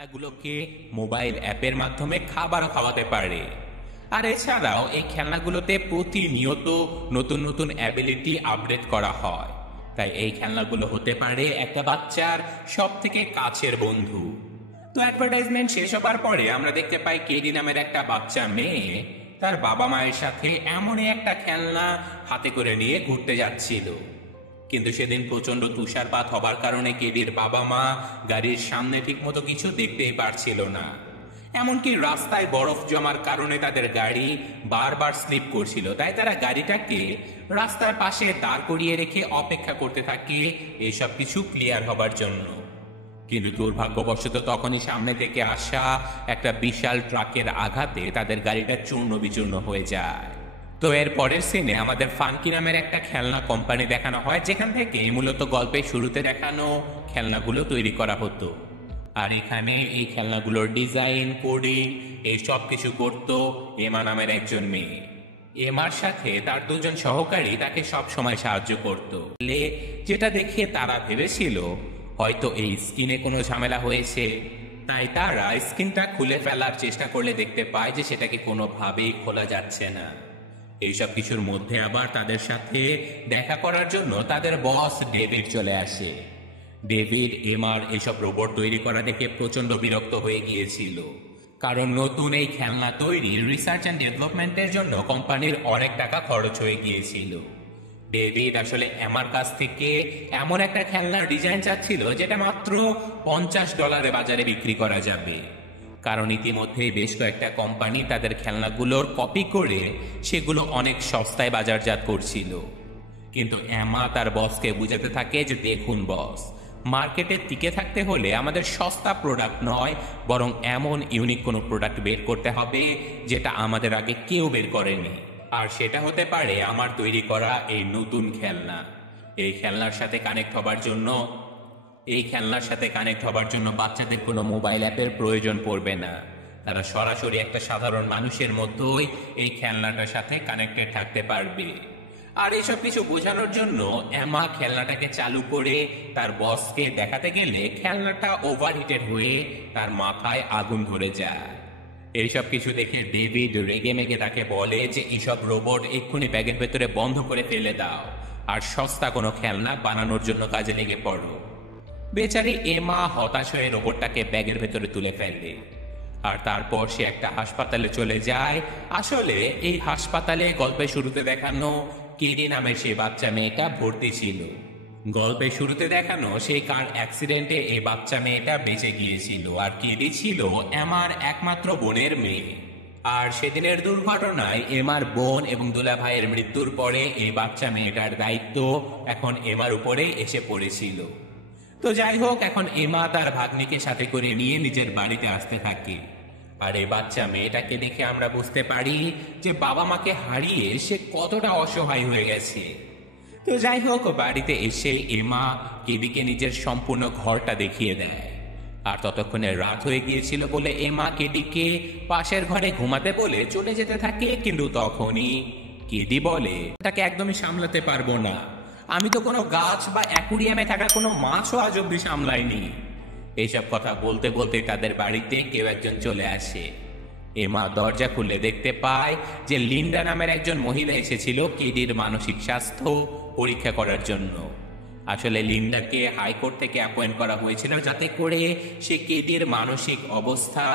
খেলনাগুলোকে mobile অ্যাপের মাধ্যমে খাবার খাওয়াতে পারে। আর এছাড়াও এই খেলনাগুলোতে প্রতিনিয়ত নতুন নতুন অ্যাবিলিটি আপডেট করা হয়। তাই এই খেলনাগুলো হতে পারে একটা বাচ্চার সব থেকে কাছের বন্ধু। তো অ্যাডভার্টাইজমেন্ট শেষ হবার পরে আমরা দেখতে পাই কেডি নামের একটা বাচ্চা মেয়ে তার বাবা মায়ের সাথে এমনই একটা খেলনা হাতে করে নিয়ে ঘুরতে যাচ্ছিল। কিন্তু সেদিন প্রচন্ড তুষারপাত হবার কারণে কেডির বাবা মা গাড়ির সামনে ঠিক মতো কিছু দেখতেই পারছিল না। এমনকি রাস্তায় বরফ জমার কারণে তাদের গাড়ি বারবার স্লিপ করছিল। তাই তারা গাড়িটাকে রাস্তার পাশে দাঁড় করিয়ে রেখে অপেক্ষা করতে থাকে এইসব কিছু ক্লিয়ার হবার জন্য। কিন্তু দুর্ভাগ্যবশত তখনই সামনে থেকে আসা একটা বিশাল ট্রাকের আঘাতে তাদের গাড়িটা চূর্ণ বিচূর্ণ হয়ে যায়। তো এর পরের সিনে আমাদের ফানকি নামের একটা খেলনা কোম্পানি দেখানো হয়, যেখান থেকে মূলত গল্পের শুরুতে দেখানো খেলনাগুলো তৈরি করা হতো। আর এখানে এই খেলনাগুলোর ডিজাইন, কোডিং এই সব কিছু করতো এমা নামের একজন মেয়ে। এমার সাথে তার দুজন সহকারী তাকে সব সময় সাহায্য করত, যেটা দেখে তারা ভেবেছিল হয়তো এই স্কিনে কোনো ঝামেলা হয়েছে। তাই তারা স্কিনটা খুলে ফেলার চেষ্টা করলে দেখতে পায় যে সেটাকে কোনোভাবেই খোলা যাচ্ছে না। এইসব কিছুর মধ্যে আবার তাদের সাথে দেখা করার জন্য তাদের বস ডেভিড চলে আসে। ডেভিড এমার এসব রোবট তৈরি করা দেখে প্রচন্ড বিরক্ত হয়ে গিয়েছিল, কারণ নতুন এই খেলনা তৈরির রিসার্চ অ্যান্ড ডেভেলপমেন্টের জন্য কোম্পানির অনেক টাকা খরচ হয়ে গিয়েছিল। ডেভিড আসলে এমার কাছ থেকে এমন একটা খেলনার ডিজাইন চাচ্ছিল যেটা মাত্র $50 বাজারে বিক্রি করা যাবে, কারণ ইতিমধ্যেই বেশ কয়েকটা কোম্পানি তাদের খেলনাগুলোর কপি করে সেগুলো অনেক সস্তায় বাজারজাত করছিল। কিন্তু এমা তার বসকে বুঝাতে থাকে যে দেখুন বস, মার্কেটে টিকে থাকতে হলে আমাদের সস্তা প্রোডাক্ট নয়, বরং এমন ইউনিক কোনো প্রোডাক্ট বের করতে হবে যেটা আমাদের আগে কেউ বের করেনি। আর সেটা হতে পারে আমার তৈরি করা এই নতুন খেলনা। এই খেলনার সাথে কানেক্ট হবার জন্য বাচ্চাদের কোনো মোবাইল অ্যাপের প্রয়োজন পড়বে না। তারা সরাসরি একটা সাধারণ মানুষের মতোই এই খেলনাটার সাথে কানেক্টেড থাকতে পারবে। আর এইসব কিছু বোঝানোর জন্য এমা খেলনাটাকে চালু করে তার বসকে দেখাতে গেলে খেলনাটা ওভারহিটেড হয়ে তার মাথায় আগুন ধরে যায়। এইসব কিছু দেখে ডেভিড রেগে মেগে তাকে বলে যে এইসব রোবট এক্ষুনি ব্যাগের ভেতরে বন্ধ করে ফেলে দাও আর সস্তা কোনো খেলনা বানানোর জন্য কাজে লেগে পড়ো। বেচারি এমা হতাশ হয়ে রোবটটাকে ব্যাগের ভেতরে তুলে ফেলে। আর তারপর সে একটা হাসপাতালে চলে যায়। আসলে এই হাসপাতালে গল্পের শুরুতে দেখানো কেডি নামে সেই বাচ্চা মেয়েটা ভর্তি ছিল। গল্পের শুরুতে দেখানো সেই কার অ্যাক্সিডেন্টে এই বাচ্চা মেয়েটা বেঁচে গিয়েছিল, আর কেডি ছিল এমার একমাত্র বোনের মেয়ে। আর সেদিনের দুর্ঘটনায় এমার বোন এবং দুলা ভাইয়ের মৃত্যুর পরে এই বাচ্চা মেয়েটার দায়িত্ব এখন এমার উপরে এসে পড়েছিল। তো যাই হোক, এখন এমা তার ভাগ্নিকে সাথে করে নিয়ে নিজের বাড়িতে আসতে থাকে। আর এই বাচ্চা মেয়েটাকে দেখে আমরা বুঝতে পারি যে বাবা মাকে হারিয়ে সে কতটা অসহায় হয়ে গেছে। তো যাই হোক, বাড়িতে এসে এমা কেডিকে নিজের সম্পূর্ণ ঘরটা দেখিয়ে দেয়। আর ততক্ষণে রাত হয়ে গিয়েছিল বলে এমা কেডিকে পাশের ঘরে ঘুমাতে বলে চলে যেতে থাকে। কিন্তু তখনই কেডি বলে, তাকে একদমই সামলাতে পারবো না, আমি তো কোনো গাছ বা অ্যাকুরিয়ামে থাকা কোনো মাছও আজ অব্দি সামলাইনি। এইসব কথা বলতে বলতে তাদের বাড়িতে কেউ একজন চলে আসে। এমা দরজা খুলে দেখতে পায় যে লিন্ডা নামের একজন মহিলা এসেছিল কেডির মানসিক স্বাস্থ্য পরীক্ষা করার জন্য। আসলে লিন্ডাকে হাইকোর্ট থেকে অ্যাপয়েন্ট করা হয়েছিল যাতে করে সে কেডির মানসিক অবস্থা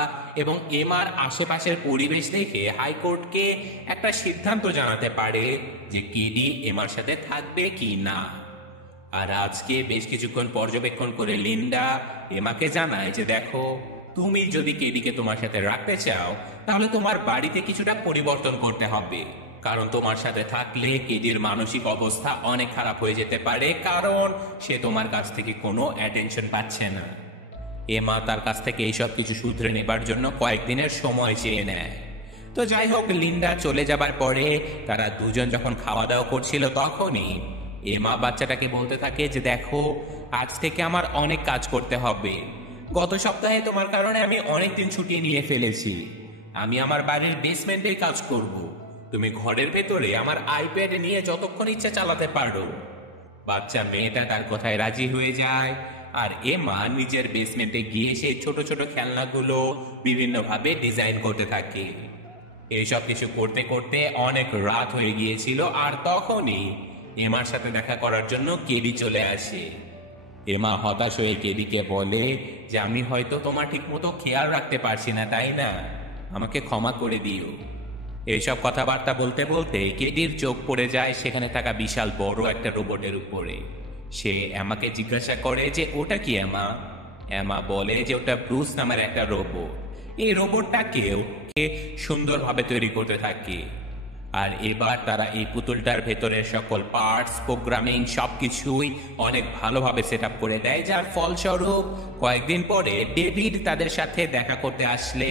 এবং এমার আশেপাশের পরিবেশ দেখে হাইকোর্টকে একটা সিদ্ধান্ত জানাতে পারে যে কেডি এমার সাথে থাকবে কি না। আর আজকে বেশ কিছুক্ষণ পর্যবেক্ষণ করে লিন্ডা এমাকে জানায় যে দেখো, তুমি যদি কেডিকে তোমার সাথে রাখতে চাও তাহলে তোমার বাড়িতে কিছুটা পরিবর্তন করতে হবে, কারণ তোমার সাথে থাকলে কেডির মানসিক অবস্থা অনেক খারাপ হয়ে যেতে পারে, কারণ সে তোমার কাছ থেকে কোনো অ্যাটেনশন পাচ্ছে না। এমা তার কাছ থেকে এইসব কিছু শুধরে নেবার জন্য কয়েকদিনের সময় চেয়ে নেয়। তো যাই হোক, লিন্ডা চলে যাবার পরে তারা দুজন যখন খাওয়া দাওয়া করছিল তখনই এমা বাচ্চাটাকে বলতে থাকে যে দেখো, আজ থেকে আমার অনেক কাজ করতে হবে। গত সপ্তাহে তোমার কারণে আমি অনেক দিন ছুটি নিয়ে ফেলেছি। আমি আমার বাড়ির বেসমেন্টে কাজ করব। তুমি ঘরের ভেতরে আমার আইপ্যাড নিয়ে যতক্ষণ ইচ্ছা চালাতে পারো। বাচ্চা মেয়েটা তার কথায় রাজি হয়ে যায়। আর এমা নিজের বেসমেন্টে গিয়ে সেই ছোট ছোট খেলনাগুলো বিভিন্নভাবে ডিজাইন করতে থাকে। এইসব কিছু করতে করতে অনেক রাত হয়ে গিয়েছিল, আর তখনই এমার সাথে দেখা করার জন্য কেডি চলে আসে। এমা হতাশ হয়ে কেডিকে বলে যে আমি হয়তো তোমার ঠিক মতো খেয়াল রাখতে পারছি না, তাই না? আমাকে ক্ষমা করে দিও। এইসব কথাবার্তা বলতে বলতে কেডির চোখ পড়ে যায় সেখানে থাকা বিশাল বড় একটা রোবটের উপরে। সে এমাকে জিজ্ঞাসা করে যে ওটা কি এমা? এমা বলে যে ওটা ব্রুস নামের একটা রোবট। এই রোবটটাকেও সুন্দরভাবে তৈরি করতে থাকে। আর এবার তারা এই পুতুলটার ভেতরের সকল পার্টস, প্রোগ্রামিং সবকিছুই অনেক ভালোভাবে সেট আপ করে দেয়, যার ফলস্বরূপ কয়েকদিন পরে ডেভিড তাদের সাথে দেখা করতে আসলে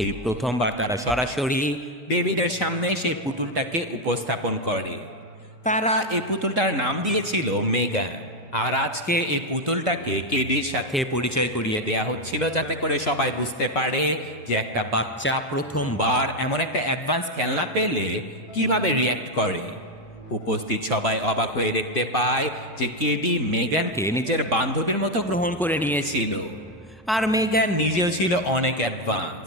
এই প্রথমবার তারা সরাসরি ডেভিডের সামনে সেই পুতুলটাকে উপস্থাপন করে। তারা এই পুতুলটার নাম দিয়েছিল মেগান। আর আজকে এই পুতুলটাকে কেডির সাথে পরিচয় করিয়ে দেয়া হচ্ছিল, যাতে করে সবাই বুঝতে পারে যে একটা বাচ্চা প্রথমবার এমন একটা অ্যাডভান্স খেলনা পেলে কিভাবে রিয়্যাক্ট করে। উপস্থিত সবাই অবাক হয়ে দেখতে পায় যে কেডি মেগানকে নিজের বান্ধবীর মতো গ্রহণ করে নিয়েছিল। আর মেগান নিজেও ছিল অনেক অ্যাডভান্স।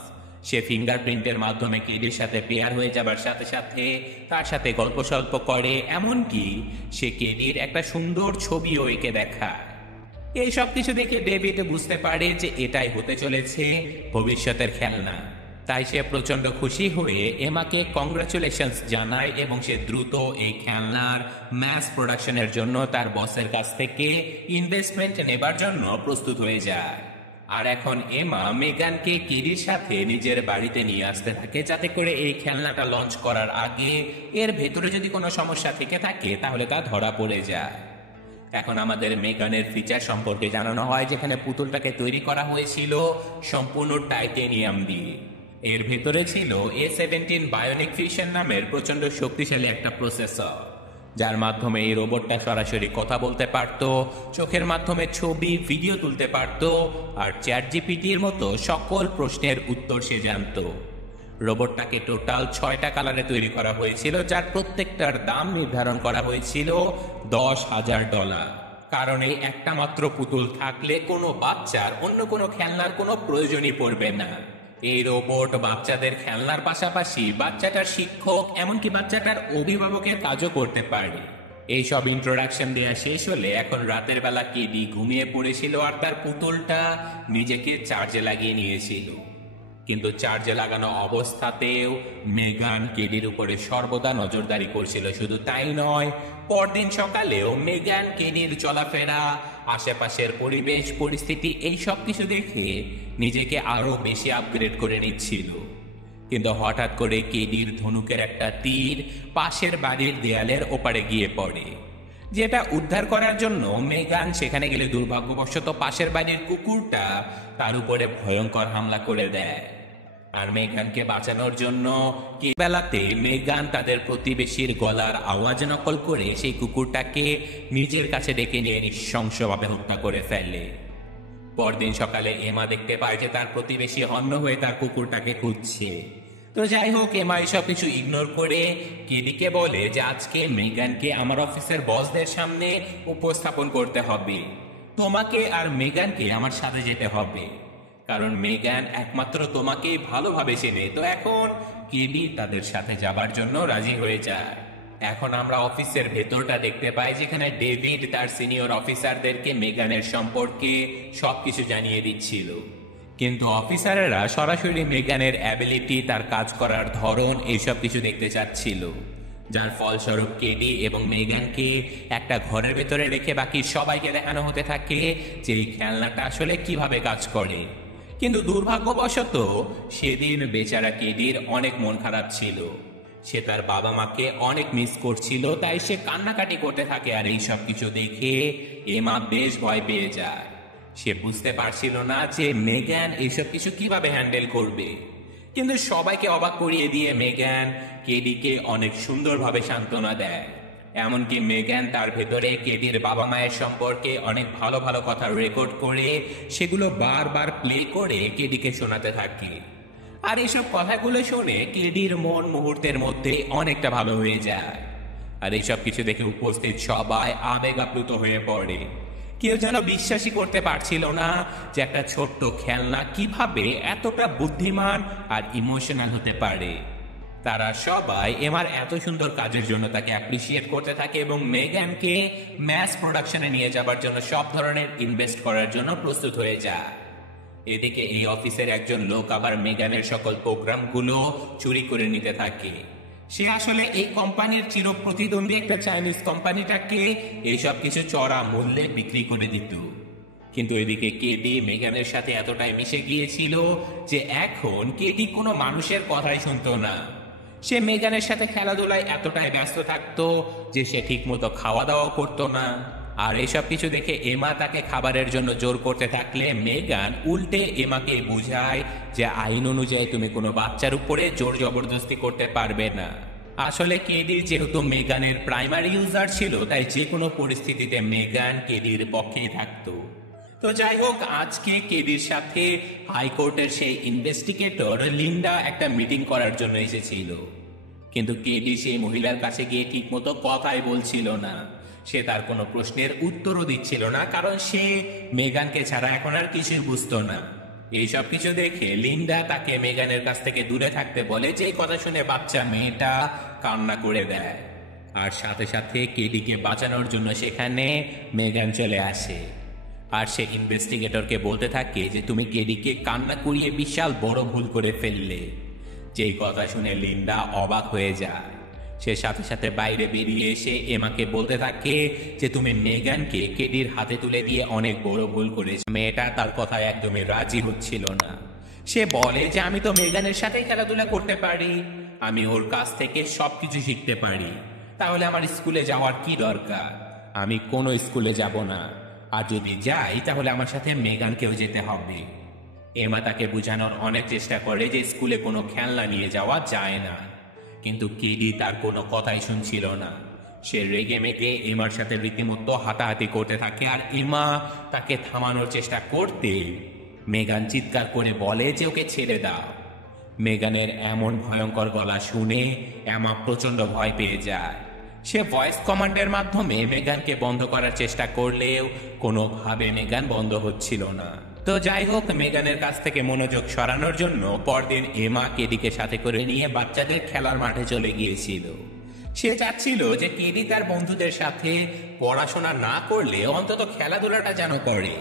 সে ফিঙ্গারপ্রিন্টের মাধ্যমে কেডির সাথে পেয়ার হয়ে যাবার সাথে সাথে তার সাথে গল্প সল্প করে, এমনকি সে কেডির একটা সুন্দর ছবিও এঁকে দেখায়। এই সব কিছু দেখে ডেভিড বুঝতে পারে যে এটাই হতে চলেছে ভবিষ্যতের খেলনা। তাই সে প্রচন্ড খুশি হয়ে এমাকে কংগ্রাচুলেশনস জানায় এবং সে দ্রুত এই খেলনার ম্যাস প্রোডাকশনের জন্য তার বসের কাছ থেকে ইনভেস্টমেন্ট নেবার জন্য প্রস্তুত হয়ে যায়। আর এখন এমা মেগানকে কেডির সাথে নিজের বাড়িতে নিয়ে আসতে থাকে, যাতে করে এই খেলনাটা লঞ্চ করার আগে এর ভেতরে যদি কোনো সমস্যা থেকে থাকে তাহলে তা ধরা পড়ে যায়। এখন আমাদের মেগানের ফিচার সম্পর্কে জানানো হয়, যেখানে পুতুলটাকে তৈরি করা হয়েছিল সম্পূর্ণ টাইটেনিয়াম দিয়ে। এর ভেতরে ছিল A17 বায়োনিক ফিউশন নামের প্রচন্ড শক্তিশালী একটা প্রসেসর, যার মাধ্যমে এই রোবটটা সরাসরি কথা বলতে পারত, চোখের মাধ্যমে ছবি ভিডিও তুলতে পারত, আর চ্যাট জিপিটির মতো সকল প্রশ্নের উত্তর সে জানত। রোবটটাকে টোটাল 6টা কালারে তৈরি করা হয়েছিল, যার প্রত্যেকটার দাম নির্ধারণ করা হয়েছিল $10,000। কারণ এই একটা মাত্র পুতুল থাকলে কোনো বাচ্চার অন্য কোনো খেলনার কোনো প্রয়োজনই পড়বে না। এই রোবট বাচ্চাদের খেলনার পাশাপাশি বাচ্চাটার শিক্ষক, এমনকি বাচ্চাটার অভিভাবকের কাজও করতে পারে। এইসব ইন্ট্রোডাকশন দেওয়া শেষ হলে এখন রাতের বেলা কেডি ঘুমিয়ে পড়েছিল, আর তার পুতুলটা নিজেকে চার্জে লাগিয়ে নিয়েছিল। কিন্তু চার্জে লাগানো অবস্থাতেও মেগান কেডির উপরে সর্বদা নজরদারি করছিল। শুধু তাই নয়, পরদিন সকালেও মেগান কেডির চলাফেরা, আশেপাশের পরিবেশ পরিস্থিতি এই সব কিছু দেখে নিজেকে আরো বেশি আপগ্রেড করে নিচ্ছিল। কিন্তু হঠাৎ করে কেডির ধনুকের একটা তীর পাশের বাড়ির দেয়ালের ওপারে গিয়ে পড়ে, যেটা উদ্ধার করার জন্য মেগান সেখানে গেলে দুর্ভাগ্যবশত পাশের বাড়ির কুকুরটা তার উপরে ভয়ঙ্কর হামলা করে দেয়। আর মেগানকে বাঁচানোর জন্য বেলাতে মেগান তাদের প্রতিবেশীর গলার আওয়াজ নকল করে সেই কুকুরটাকে নিজের কাছে ডেকে নিয়ে নৃশংসভাবে হত্যা করে ফেলে। পরদিন সকালে এমা দেখতে পায় যে তার প্রতিবেশী হন্য হয়ে তার কুকুরটাকে খুঁজছে। তো যাই হোক, এমা এসব কিছু ইগনোর করে কেডিকে বলে যে আজকে মেগানকে আমার অফিসের বসদের সামনে উপস্থাপন করতে হবে। তোমাকে আর মেগানকে আমার সাথে যেতে হবে, কারণ মেগান একমাত্র তোমাকেই ভালোভাবে চেনে। তো এখন কেডি তাদের সাথে যাবার জন্য রাজি হয়ে যায়। এখন আমরা অফিসের ভেতরটা দেখতে পাই, যেখানে ডেভিড তার সিনিয়র অফিসারদেরকে মেগানের সম্পর্কে সবকিছু জানিয়ে দিচ্ছিল। কিন্তু অফিসারেরা সরাসরি মেগানের অ্যাবিলিটি, তার কাজ করার ধরন এইসব কিছু দেখতে চাচ্ছিল, যার ফলস্বরূপ কেডি এবং মেগানকে একটা ঘরের ভেতরে রেখে বাকি সবাইকে দেখানো হতে থাকে যে এই খেলনাটা আসলে কিভাবে কাজ করে। কিন্তু দুর্ভাগ্যবশত সেদিন বেচারা কেডির অনেক মন খারাপ ছিল। সে তার বাবা মাকে অনেক মিস করছিল, তাই সে কান্নাকাটি করতে থাকে। আর এই সব কিছু দেখে এমা বেশ ভয় পেয়ে যায়। সে বুঝতে পারছিল না যে মেগান এইসব কিছু কিভাবে হ্যান্ডেল করবে। কিন্তু সবাইকে অবাক করিয়ে দিয়ে মেগান কেডিকে অনেক সুন্দরভাবে সান্ত্বনা দেয়। এমনকি মেগান তার ভেতরে কেডির বাবা মায়ের সম্পর্কে অনেক ভালো ভালো কথা রেকর্ড করে সেগুলো বারবার প্লে করে কেডিকে শোনাতে থাকে। আর এইসব কথাগুলো শুনে কেডির মন মুহূর্তের মধ্যে অনেকটা ভালো হয়ে যায়। আর এইসব কিছু দেখে উপস্থিত সবাই আবেগ আপ্লুত হয়ে পড়ে। কেউ যেন বিশ্বাসই করতে পারছিল না যে একটা ছোট্ট খেলনা কিভাবে এতটা বুদ্ধিমান আর ইমোশনাল হতে পারে। তারা সবাই এমার এত সুন্দর কাজের জন্য তাকে অ্যাপ্রিসিয়েট করতে থাকে এবং মেগানকে ম্যাস প্রোডাকশনে নিয়ে যাবার জন্য সব ধরনের ইনভেস্ট করার জন্য প্রস্তুত হয়ে যায়। এদিকে এই অফিসের একজন লোক আবার মেগানের সকল প্রোগ্রামগুলো চুরি করে নিতে থাকে। সে আসলে এই কোম্পানির চির প্রতিদ্বন্দ্বী একটা চাইনিজ কোম্পানিটাকে এইসব কিছু চড়া মূল্যে বিক্রি করে দিত। কিন্তু এদিকে কেডি মেগানের সাথে এতটাই মিশে গিয়েছিল যে এখন কেডি কোনো মানুষের কথাই শুনতো না। সে মেগানের সাথে খেলাধুলায় এতটাই ব্যস্ত থাকতো যে সে ঠিক মতো খাওয়া দাওয়া করতো না। আর এসব কিছু দেখে এমা তাকে খাবারের জন্য জোর করতে থাকলে মেগান উল্টে এমাকে বোঝায় যে আইন অনুযায়ী তুমি কোনো বাচ্চার উপরে জোর জবরদস্তি করতে পারবে না। আসলে কেডির যেহেতু মেগানের প্রাইমারি ইউজার ছিল, তাই যে কোনো পরিস্থিতিতে মেগান কেডির পক্ষেই থাকতো। তো যাই হোক, আজকে কেডির সাথে হাইকোর্টের সেই ইনভেস্টিগেটর লিন্ডা একটা মিটিং করার জন্য এসেছিল। কিন্তু কেডি সেই মহিলার কাছে গিয়ে ঠিক মতো কথাই বলছিল না। সে তার কোনো প্রশ্নের উত্তরও দিচ্ছিল না, কারণ সে মেগানকে ছাড়া এখন আর কিছুই বুঝতো না। এইসব কিছু দেখে লিন্ডা তাকে মেগানের কাছ থেকে দূরে থাকতে বলে, যে কথা শুনে বাচ্চা মেয়েটা কান্না করে দেয়। আর সাথে সাথে কেডিকে বাঁচানোর জন্য সেখানে মেগান চলে আসে। আর সে ইনভেস্টিগেটরকে বলতে থাকে যে তুমি কেডিকে কান্না করিয়ে বিশাল বড় ভুল করে ফেললে। যেই কথা শুনে লিন্ডা অবাক হয়ে যায়। সে সাথে সাথে বাইরে বেরিয়ে এসে এমাকে বলতে থাকে যে তুমি মেগানকে কেডির হাতে তুলে দিয়ে অনেক বড় ভুল করেছ। মেয়েটা তার কথায় একদমই রাজি হচ্ছিল না। সে বলে যে আমি তো মেগানের সাথেই খেলাধুলা করতে পারি, আমি ওর কাছ থেকে সবকিছু শিখতে পারি, তাহলে আমার স্কুলে যাওয়ার কি দরকার? আমি কোনো স্কুলে যাব না, আর যদি যাই তাহলে আমার সাথে মেগানকেও যেতে হবে। এমা তাকে বোঝানোর অনেক চেষ্টা করে যে স্কুলে কোনো খেলনা নিয়ে যাওয়া যায় না, কিন্তু কেডি তার কোনো কথাই শুনছিল না। সে রেগে মেগে এমার সাথে রীতিমতো হাতাহাতি করতে থাকে, আর এমা তাকে থামানোর চেষ্টা করতে মেগান চিৎকার করে বলে যে ওকে ছেড়ে দাও। মেগানের এমন ভয়ঙ্কর গলা শুনে এমা প্রচন্ড ভয় পেয়ে যায়। সে ভয়েস কমান্ডের মাধ্যমে মেগানকে বন্ধ করার চেষ্টা করলেও কোনোভাবে মেগান বন্ধ হচ্ছিল না। তো যাই হোক, মেগানের কাছ থেকে মনোযোগ সরানোর জন্য পরদিন এমা কেডিকে সাথে করে নিয়ে বাচ্চাদের খেলার মাঠে চলে গিয়েছিল। সে চাচ্ছিল যে কেডি তার বন্ধুদের সাথে পড়াশোনা না করলে অন্তত খেলাধুলাটা যেন করে।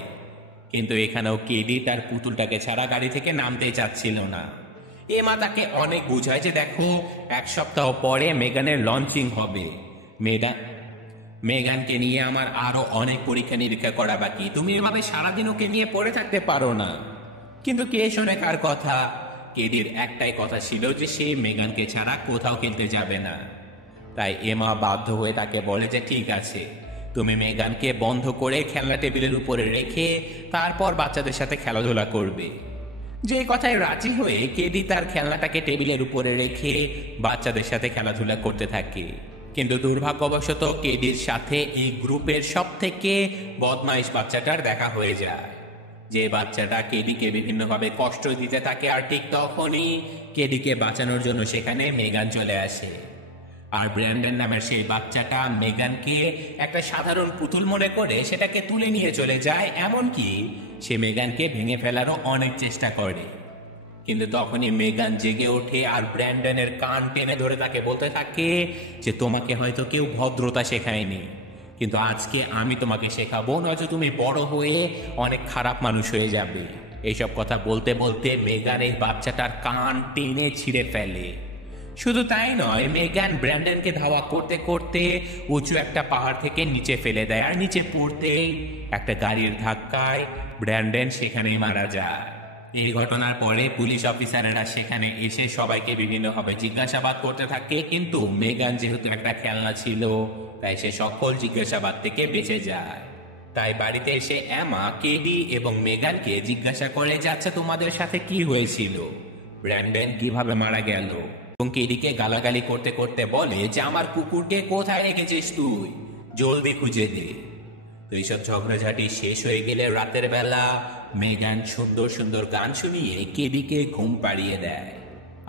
কিন্তু এখানেও কেডি তার পুতুলটাকে ছাড়া গাড়ি থেকে নামতেই চাচ্ছিল না। এমা তাকে অনেক বুঝায় যে দেখো, এক সপ্তাহ পরে মেগানের লঞ্চিং হবে, মেগানকে নিয়ে আমার আরো অনেক পরীক্ষা নিরীক্ষা করা বাকি, তুমি এভাবে সারাদিন ওকে নিয়ে পড়ে থাকতে পারো না। কিন্তু কে শোনে কার কথা? কেডির একটাই কথা ছিল যে সে মেগানকে ছাড়া কোথাও খেলতে যাবে না। তাই এমা বাধ্য হয়ে তাকে বলে যে ঠিক আছে, তুমি মেগানকে বন্ধ করে খেলনা টেবিলের উপরে রেখে তারপর বাচ্চাদের সাথে খেলাধুলা করবে। যে কথায় রাজি হয়ে কেডি তার খেলনাটাকে টেবিলের উপরে রেখে বাচ্চাদের সাথে খেলাধুলা করতে থাকে। কিন্তু দুর্ভাগ্যবশত কেডির সাথে এই গ্রুপের সব থেকে বদমাইশ বাচ্চাটার দেখা হয়ে যায়, যে বাচ্চাটা কেডিকে বিভিন্নভাবে কষ্ট দিতে থাকে। আর ঠিক তখনই কেডিকে বাঁচানোর জন্য সেখানে মেগান চলে আসে। আর ব্র্যান্ডন নামের সেই বাচ্চাটা মেগানকে একটা সাধারণ পুতুল মনে করে সেটাকে তুলে নিয়ে চলে যায়, এমনকি সে মেগানকে ভেঙে ফেলারও অনেক চেষ্টা করে। কিন্তু তখনই মেগান জেগে ওঠে আর ব্র্যান্ডনের কান টেনে ধরে তাকে বলতে থাকে যে তোমাকে হয়তো কেউ ভদ্রতা শেখায়নি, কিন্তু আজকে আমি তোমাকে শেখাবো, নয়তো তুমি বড় হয়ে অনেক খারাপ মানুষ হয়ে যাবে। এইসব কথা বলতে বলতে মেগান এই বাচ্চাটার কান টেনে ছিঁড়ে ফেলে। শুধু তাই নয়, মেগান ব্র্যান্ডনকে ধাওয়া করতে করতে উঁচু একটা পাহাড় থেকে নিচে ফেলে দেয়, আর নিচে পড়তেই একটা গাড়ির ধাক্কায় ব্র্যান্ডন সেখানেই মারা যায়। এই ঘটনার পরে পুলিশ অফিসারেরা সেখানে এসে সবাইকে বিভিন্নভাবে জিজ্ঞাসাবাদ করতে থাকে, কিন্তু মেগান যেহেতু একটা খেলনা ছিল তাই সে সকল জিজ্ঞাসাবাদ থেকে বেঁচে যায়। তাই বাড়িতে এসে এমা কেডি এবং মেগানকে জিজ্ঞাসা করে যে আচ্ছা, তোমাদের সাথে কি হয়েছিল, ব্র্যান্ডন কিভাবে মারা গেল, এবং কেডিকে গালাগালি করতে করতে বলে যে আমার কুকুরকে কোথায় রেখেছিস তুই, জলদি খুঁজে দে। তো এইসব ঝগড়াঝাটি শেষ হয়ে গেলে রাতের বেলা মেগান সুন্দর সুন্দর গান শুনিয়ে কেডিকে ঘুম পাড়িয়ে দেয়।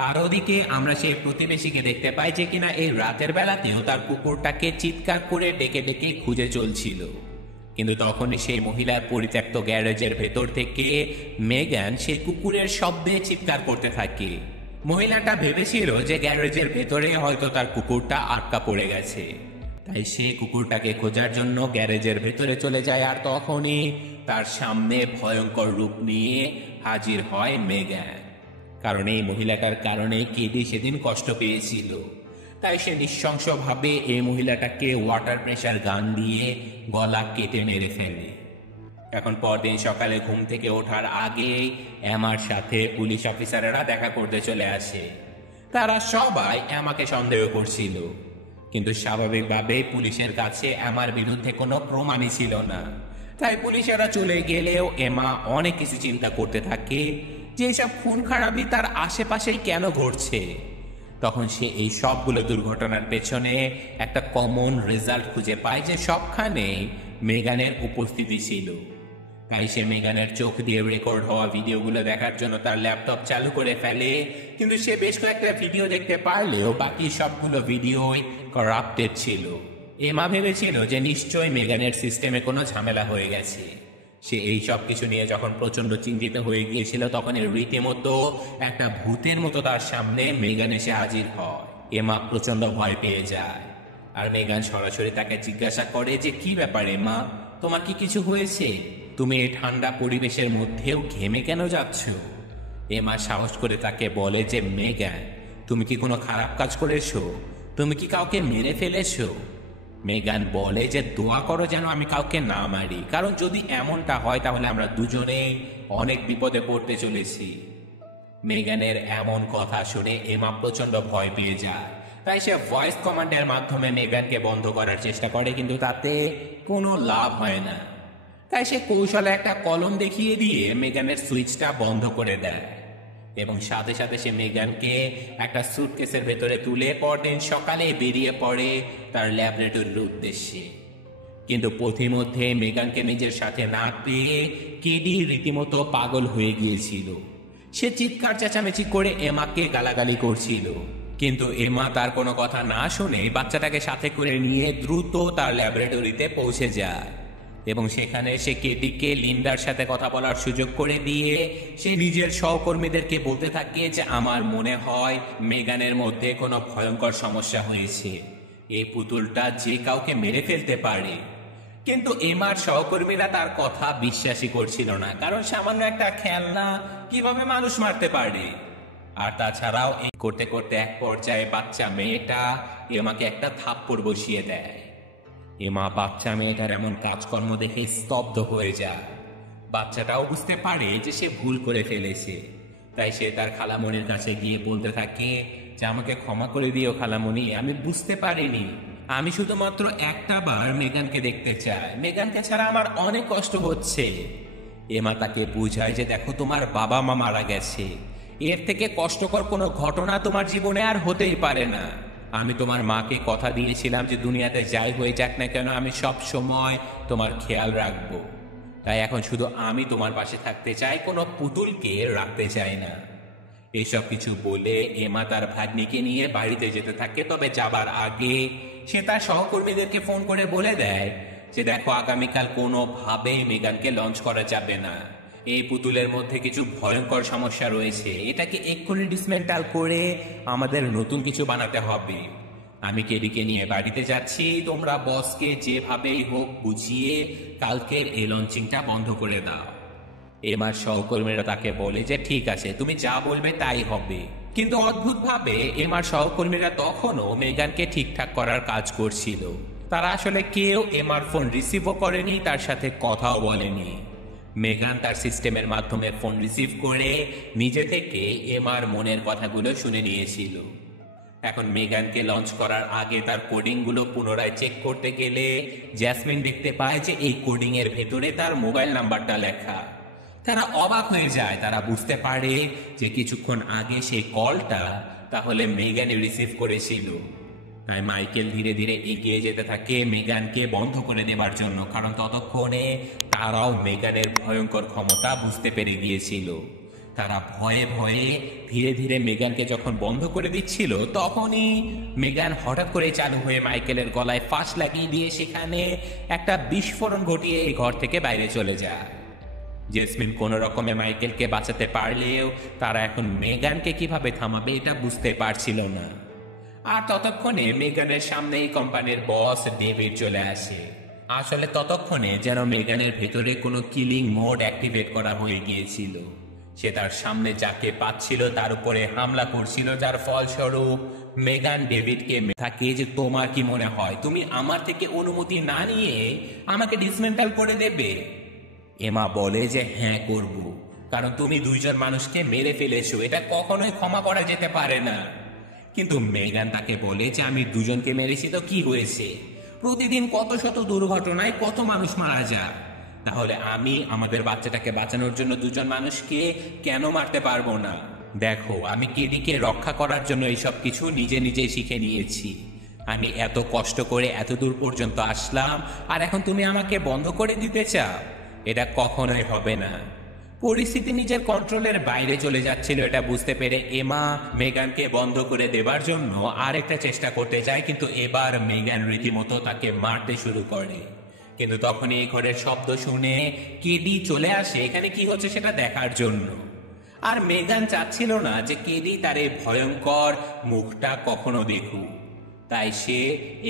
আর ওদিকে আমরা সেই প্রতিবেশীকে দেখতে পাই যে কিনা এই রাতের বেলাতেও তার কুকুরটাকে চিৎকার করে ডেকে ডেকে খুঁজে চলছিল, কিন্তু তখনই সেই মহিলার পরিত্যক্ত গ্যারেজের ভেতর থেকে মেগান সেই কুকুরের শব্দে চিৎকার করতে থাকে। মহিলাটা ভেবেছিল যে গ্যারেজের ভেতরে হয়তো তার কুকুরটা আটকা পড়ে গেছে, তাই সে কুকুরটাকে খোঁজার জন্য গ্যারেজের ভেতরে চলে যায়। আর তখনই তার সামনে ভয়ঙ্কর রূপ নিয়ে হাজির হয় মেগান। কারণ এই মহিলাটার কারণে কেডি সেদিন কষ্ট পেয়েছিল, তাই সে নৃশংসভাবে এই মহিলাটাকে ওয়াটার প্রেশার গান দিয়ে গলা কেটে মেরে ফেলে। এখন পরদিন সকালে ঘুম থেকে ওঠার আগেই এমার সাথে পুলিশ অফিসাররা দেখা করতে চলে আসে। তারা সবাই এমাকে সন্দেহ করছিল, কিন্তু স্বাভাবিকভাবে পুলিশের কাছে এমার বিরুদ্ধে কোনো প্রমাণই ছিল না। তাই পুলিশেরা চলে গেলেও এমা অনেক কিছু চিন্তা করতে থাকে যে এসব খুন খারাপি তার আশেপাশেই কেন ঘটছে। তখন সে এই সবগুলো দুর্ঘটনার পেছনে একটা কমন রেজাল্ট খুঁজে পায় যে সবখানে মেগানের উপস্থিতি ছিল। তাই সে মেগানের চোখ দিয়ে রেকর্ড হওয়া ভিডিওগুলো দেখার জন্য তার ল্যাপটপ চালু করে ফেলে, কিন্তু সে বেশ কয়েকটা ভিডিও দেখতে পারলেও বাকি সবগুলো ভিডিওই করাপ্টেড ছিল। এমা ভেবেছিল যে নিশ্চয়ই মেগানের সিস্টেমে কোনো ঝামেলা হয়ে গেছে। সে এই সব কিছু নিয়ে যখন প্রচন্ড চিন্তিত হয়ে গিয়েছিল, তখন রীতিমতো একটা ভূতের মতো তার সামনে মেগান এসে হাজির হয়। এমা প্রচন্ড ভয় পেয়ে যায়, আর মেগান সরাসরি তাকে জিজ্ঞাসা করে যে কি ব্যাপার এমা, তোমার কি কিছু হয়েছে? তুমি এই ঠান্ডা পরিবেশের মধ্যেও ঘেমে কেন যাচ্ছ? এমা সাহস করে তাকে বলে যে মেগান, তুমি কি কোনো খারাপ কাজ করেছো? তুমি কি কাউকে মেরে ফেলেছো? মেগান বলে যে দোয়া করো যেন আমি কাউকে না মারি, কারণ যদি এমনটা হয় তাহলে আমরা দুজনে অনেক বিপদে পড়তে চলেছি। মেগানের এমন কথা শুনে এমা প্রচন্ড ভয় পেয়ে যায়, তাই সে ভয়েস কমান্ডের মাধ্যমে মেগানকে বন্ধ করার চেষ্টা করে, কিন্তু তাতে কোনো লাভ হয় না। তাই সে কৌশলে একটা কলম দেখিয়ে দিয়ে মেগানের সুইচটা বন্ধ করে দেয়, এবং সাথে সাথে সে মেগানকে একটা সুটকেসের ভেতরে তুলে পরদিন সকালে বেরিয়ে পড়ে তার ল্যাবরেটরির উদ্দেশ্যে। কিন্তু পথিমধ্যে মেগানকে নিজের সাথে না পেয়ে কেডি রীতিমতো পাগল হয়ে গিয়েছিল। সে চিৎকার চেঁচামেচি করে এমাকে গালাগালি করছিল, কিন্তু এমা তার কোনো কথা না শুনে বাচ্চাটাকে সাথে করে নিয়ে দ্রুত তার ল্যাবরেটরিতে পৌঁছে যায়, এবং সেখানে সে কেডিকে লিন্ডার সাথে কথা বলার সুযোগ করে দিয়ে সে নিজের সহকর্মীদেরকে বলতে থাকে যে আমার মনে হয় মেগানের মধ্যে কোনো ভয়ঙ্কর সমস্যা হয়েছে, এই পুতুলটা যে কাউকে মেরে ফেলতে পারে। কিন্তু এমার সহকর্মীরা তার কথা বিশ্বাসই করছিল না, কারণ সামান্য একটা খেলনা কিভাবে মানুষ মারতে পারে। আর তাছাড়াও এই করতে করতে এক পর্যায়ে বাচ্চা মেয়েটা এমাকে একটা থাপ্পড় বসিয়ে দেয়। এমা বাচ্চা মেয়েটার এমন কাজকর্ম দেখে স্তব্ধ হয়ে যায়। বাচ্চাটাও বুঝতে পারে যে সে ভুল করে ফেলেছে, তাই সে তার খালামণির কাছে গিয়ে বলতে থাকে যে আমাকে ক্ষমা করে দিও খালামণি, আমি বুঝতে পারিনি, আমি শুধুমাত্র একটা বার মেগানকে দেখতে চাই, মেগানকে ছাড়া আমার অনেক কষ্ট হচ্ছে। এমা তাকে বুঝায় যে দেখো তোমার বাবা মা মারা গেছে, এর থেকে কষ্টকর কোনো ঘটনা তোমার জীবনে আর হতেই পারে না। আমি তোমার মাকে কথা দিয়েছিলাম যে দুনিয়াতে যাই হয়ে যাক না কেন আমি সব সময় তোমার খেয়াল রাখবো, তাই এখন শুধু আমি তোমার পাশে থাকতে চাই, কোনো পুতুলকে রাখতে চাই না। এসব কিছু বলে এমা তার ভাগ্নিকে নিয়ে বাড়িতে যেতে থাকে, তবে যাবার আগে সে তার সহকর্মীদেরকে ফোন করে বলে দেয় যে দেখো আগামীকাল কোনোভাবেই মেগানকে লঞ্চ করা যাবে না, এই পুতুলের মধ্যে কিছু ভয়ঙ্কর সমস্যা রয়েছে, এটাকে এক্ষুনি ডিসমেন্টাল করে আমাদের নতুন কিছু বানাতে হবে। আমি কেডিকে নিয়ে বাড়িতে যাচ্ছি, তোমরা বসকে যেভাবেই হোক বুঝিয়ে কালকের এই লঞ্চিংটা বন্ধ করে দাও। এমার সহকর্মীরা তাকে বলে যে ঠিক আছে, তুমি যা বলবে তাই হবে। কিন্তু অদ্ভুতভাবে এমার সহকর্মীরা তখনও মেগানকে ঠিকঠাক করার কাজ করছিল। তারা আসলে কেউ এমার ফোন রিসিভও করেনি, তার সাথে কথাও বলেনি। মেগান তার সিস্টেমের মাধ্যমে ফোন রিসিভ করে নিজে থেকে এমার মনের কথাগুলো শুনে নিয়েছিল। এখন মেগানকে লঞ্চ করার আগে তার কোডিংগুলো পুনরায় চেক করতে গেলে জ্যাসমিন দেখতে পায় যে এই কোডিং এর ভেতরে তার মোবাইল নাম্বারটা লেখা। তারা অবাক হয়ে যায়, তারা বুঝতে পারে যে কিছুক্ষণ আগে সেই কলটা তাহলে মেগান রিসিভ করেছিল। তাই মাইকেল ধীরে ধীরে এগিয়ে যেতে থাকে মেগানকে বন্ধ করে দেবার জন্য, কারণ ততক্ষণে তারাও মেগানের ভয়ঙ্কর ক্ষমতা বুঝতে পেরে গিয়েছিল। তারা ভয়ে ভয়ে ধীরে ধীরে মেগানকে যখন বন্ধ করে দিচ্ছিল, তখনই মেগান হঠাৎ করে চালু হয়ে মাইকেলের গলায় ফাঁস লাগিয়ে দিয়ে সেখানে একটা বিস্ফোরণ ঘটিয়ে এই ঘর থেকে বাইরে চলে যায়। জেসমিন কোনো রকমে মাইকেলকে বাঁচাতে পারলেও তারা এখন মেগানকে কিভাবে থামাবে এটা বুঝতে পারছিল না। আর ততক্ষণে মেগানের সামনে এই কোম্পানির বস ডেভিড চলে আসে। আসলে ততক্ষণে যেন মেগানের ভেতরে কোনো কিলিং মোড অ্যাক্টিভেট করা হয়ে গিয়েছিল। সে তার সামনে যাকে পাচ্ছিল তার উপরে হামলা করছিল, যার ফলস্বরূপ মেগান ডেভিডকে থাকে যে তোমার কি মনে হয় তুমি আমার থেকে অনুমতি না নিয়ে আমাকে ডিসমেন্টাল করে দেবে? এমা বলে যে হ্যাঁ করব, কারণ তুমি দুইজন মানুষকে মেরে ফেলেছো, এটা কখনোই ক্ষমা করা যেতে পারে না। কিন্তু মেগান তাকে বলে যে আমি দুজনকে মেরেছি তো কি হয়েছে, প্রতিদিন কত শত দুর্ঘটনায় কত মানুষ মারা যায়, তাহলে আমি আমাদের বাচ্চাটাকে বাঁচানোর জন্য দুজন মানুষকে কেন মারতে পারবো না? দেখো, আমি কেডিকে রক্ষা করার জন্য এইসব কিছু নিজে নিজেই শিখে নিয়েছি। আমি এত কষ্ট করে এত দূর পর্যন্ত আসলাম, আর এখন তুমি আমাকে বন্ধ করে দিতে চাও? এটা কখনোই হবে না। পরিস্থিতি নিজের কন্ট্রোলের বাইরে চলে যাচ্ছিল, এটা বুঝতে পেরে এমা মেগানকে বন্ধ করে দেবার জন্য আরেকটা চেষ্টা করতে চায়, কিন্তু এবার মেগান রীতিমতো তাকে মারতে শুরু করে। কিন্তু তখনই এই ঘরের শব্দ শুনে কেডি চলে আসে এখানে কি হচ্ছে সেটা দেখার জন্য। আর মেগান চাচ্ছিল না যে কেডি তার এই ভয়ঙ্কর মুখটা কখনো দেখুক, তাই সে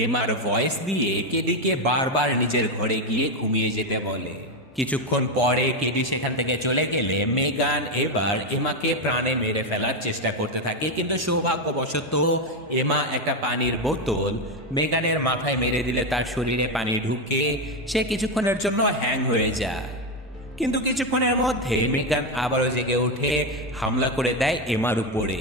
এমার ভয়েস দিয়ে কেডিকে বারবার নিজের ঘরে গিয়ে ঘুমিয়ে যেতে বলে। কিছুক্ষণ পরে কেডি সেখান থেকে চলে গেলে মেগান এবার এমাকে প্রাণে মেরে ফেলার চেষ্টা করতে থাকে, কিন্তু সৌভাগ্যবশত এমা একটা পানির বোতল মেগানের মাথায় মেরে দিলে তার শরীরে পানি ঢুকে সে কিছুক্ষণের জন্য হ্যাং হয়ে যায়। কিন্তু কিছুক্ষণের মধ্যে মেগান আবারও জেগে উঠে হামলা করে দেয় এমার উপরে।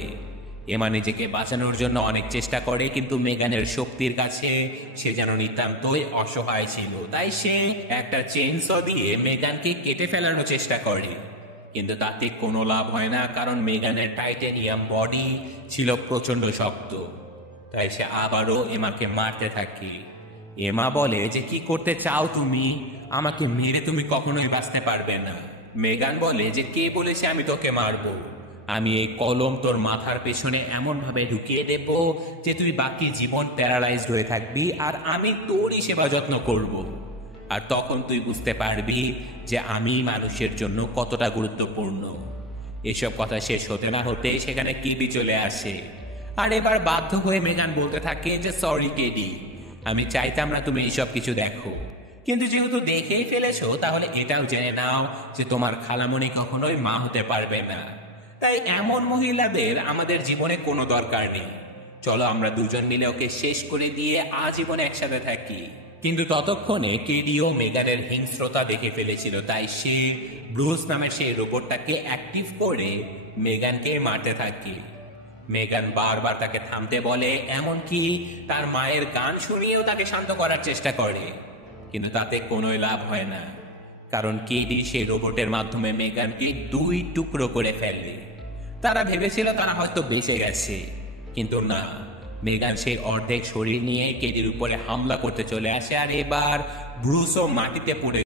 এমা নিজেকে বাঁচানোর জন্য অনেক চেষ্টা করে, কিন্তু মেগানের শক্তির কাছে সে যেন নিতান্তই অসহায় ছিল, তাই সে একটা চেইনস দিয়ে মেগানকে কেটে ফেলানোর চেষ্টা করে। কিন্তু তাতে কোনো লাভ হয় না, কারণ মেগানের টাইটেনিয়াম বডি ছিল প্রচন্ড শক্ত। তাই সে আবারও এমাকে মারতে থাকে। এমা বলে যে কি করতে চাও তুমি? আমাকে মেরে তুমি কখনোই বাঁচতে পারবে না। মেগান বলে যে কে বলেছে আমি তোকে মারবো? আমি এই কলম তোর মাথার পেছনে এমন ভাবে ঢুকিয়ে দেব যে তুই বাকি জীবন প্যারালাইজড হয়ে থাকবি, আর আমি তোরই সেবা যত্ন করব। আর তখন তুই বুঝতে পারবি যে আমি মানুষের জন্য কতটা গুরুত্বপূর্ণ। এসব কথা শেষ হতে না হতে সেখানে কিবি চলে আসে। আর এবার বাধ্য হয়ে মেগান বলতে থাকে যে সরি কেডি, আমি চাইতাম না তুমি এইসব কিছু দেখো, কিন্তু যেহেতু দেখেই ফেলেছো তাহলে এটাও জেনে নাও যে তোমার খালামণি কখনোই মা হতে পারবে না। তাই এমন মহিলাদের আমাদের জীবনে কোনো দরকার নেই। চলো আমরা দুজন মিলে ওকে শেষ করে দিয়ে আজীবন একসাথে থাকি। কিন্তু ততক্ষণে কেডিও মেগানের হিংস্রতা দেখে ফেলেছিল, তাই সে ব্রুস নামের সেই রোবটটাকে অ্যাক্টিভ করে মেগানকে মারতে থাকে। মেগান বারবার তাকে থামতে বলে, এমনকি তার মায়ের গান শুনিয়েও তাকে শান্ত করার চেষ্টা করে, কিন্তু তাতে কোনোই লাভ হয় না, কারণ কেডি সেই রোবটের মাধ্যমে মেগানকে 2 টুকরো করে ফেলে। তারা ভেবেছিল তারা হয়তো বেঁচে গেছে, কিন্তু না, মেগান সেই অর্ধেক শরীর নিয়ে কেডির উপরে হামলা করতে চলে আসে। আর এবার ব্রুসও মাটিতে পড়ে